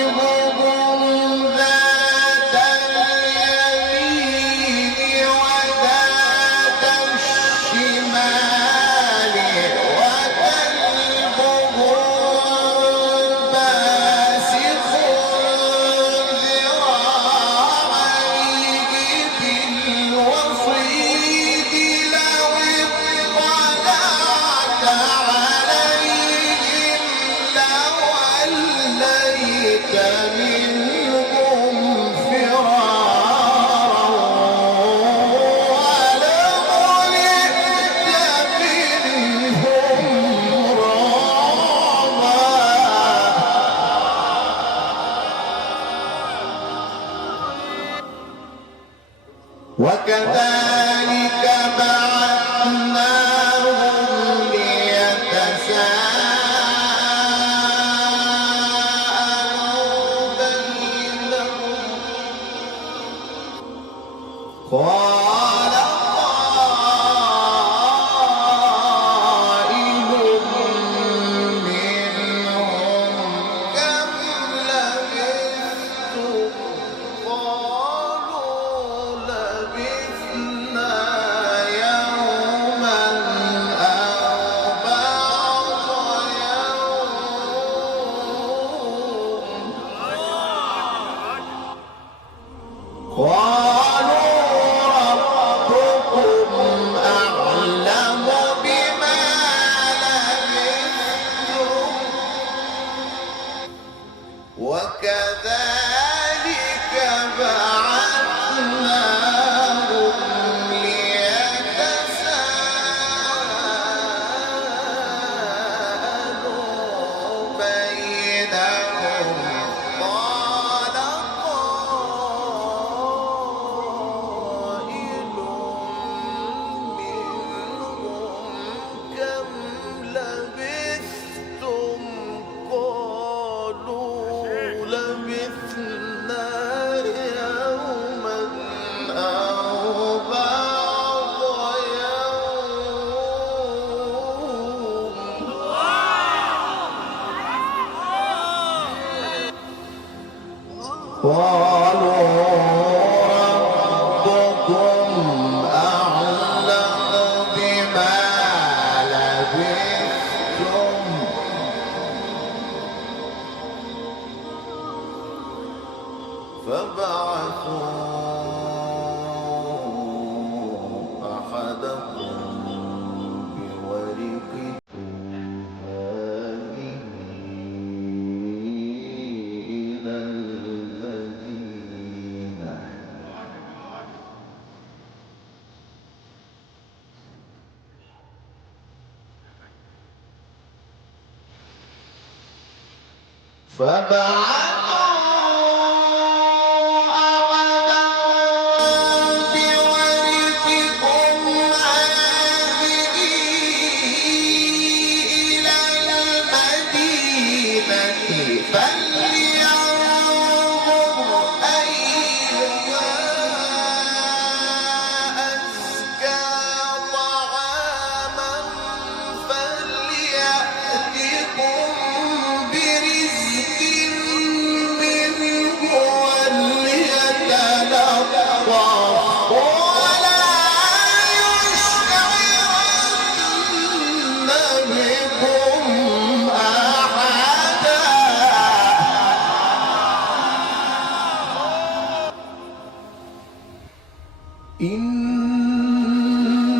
ونقلبهم ذات اليمين وذات الشمال وكلبهم باسط ذراعيه بالوصيد لو اطلعت عليهم لوليت منهم فرارا ولملئت منهم رعبا وكذلك بعثناهم ليتساءلوا بينهم قال قائل منهم كم لبثتم قالوا لبثنا يوما أو بعض يوم قالوا ربكم أعلم بما لبثتم وكذلك بعثناهم ليتساءلوا بينهم قال قائل منهم كم لبثتم قالوا لبثنا يوما أو بعض يوم قالوا ربكم أعلم بما لبثتم فابعثوا أحدكم بورقكم هذه إلى المدينة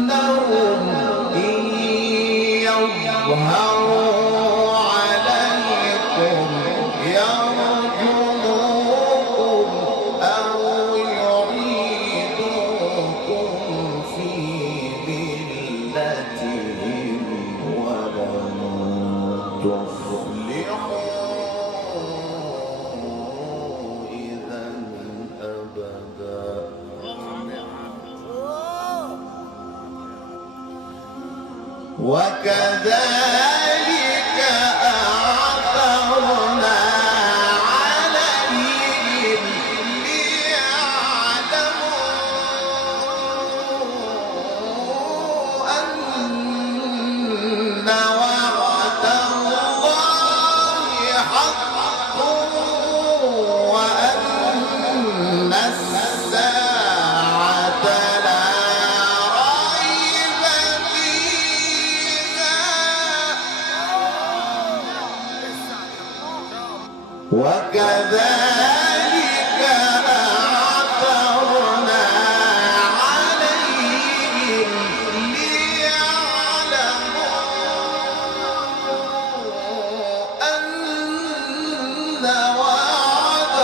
إنهم إن يظهروا عليكم يرجموكم أو يعيدوكم في ملتهم ولن تفلحوا إذا أبدا وكذلك أعثرنا عليهم ليعلموا أن وعد الله وكذلك أعثرنا عليهم ليعلموا أن وعد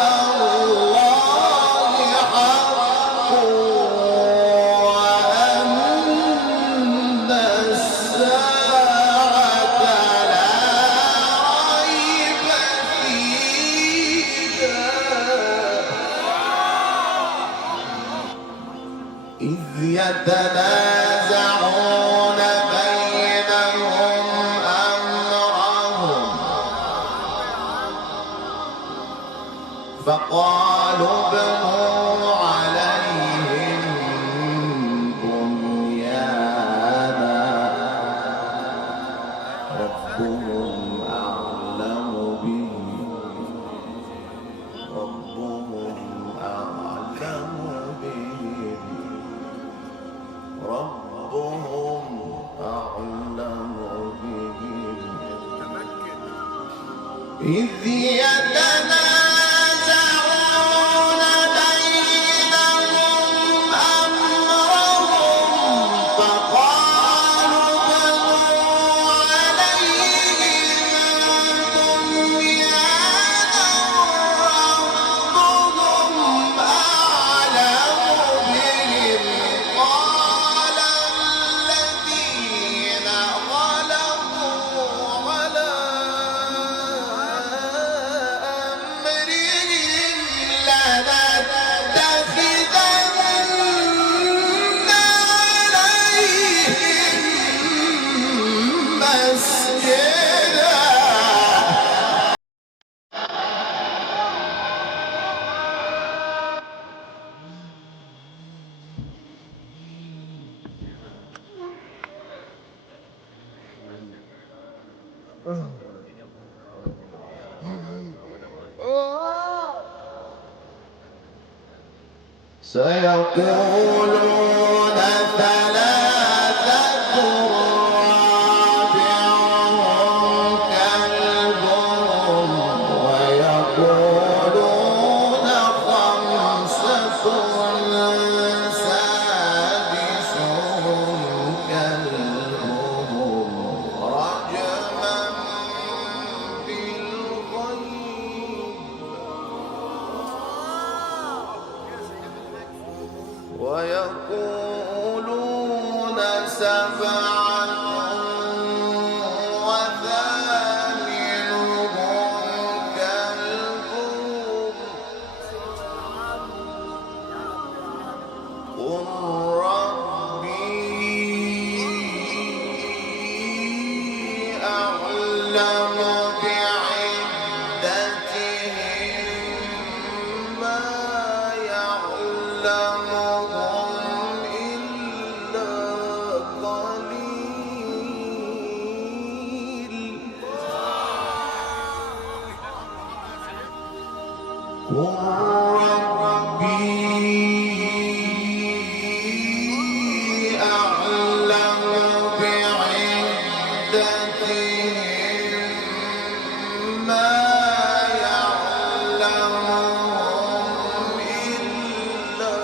الله حق وأن الساعة لا ريب فيها إذ يتنازعون بينهم أمرهم فقالوا ابنوا عليهم بنيانا ربهم أعلم بهم ربهم أعلم بهم ربهم أعلم بهم إذ يتنازعون بينهم أمرهم فقالوا بنوا عليهم بنيانا ربهم أعلم بهم قال الذين غلبوا على أمرهم لنتخذن عليهم مسجدا سيقولون ثلاثة رابعهم كلبهم ويقولون خمسة سادسهم كلبهم رجما بالغيب ويقولون سبعة وثامنهم كلبهم قل ربي أعلم بعدتهم ما يعلمهم إلا قليل قل ربي أعلم بعدتهم ما يعلمهم إلا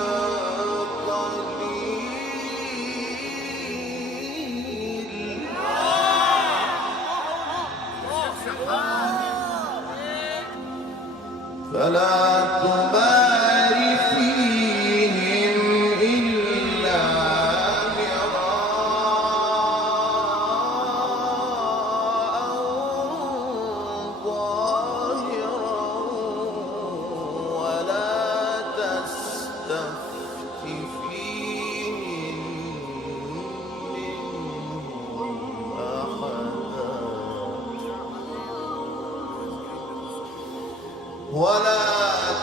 قليل فلا تمار فيهم إلا مراء ظاهرا ولا تستفت فيهم منهم أحدا ولا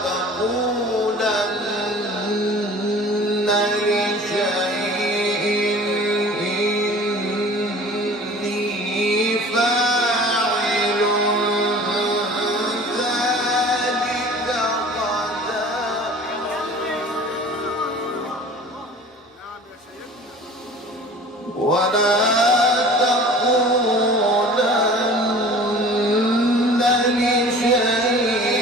تقولن لشيء إني فاعل ذلك غدا ولا تقولن لشيء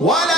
ولا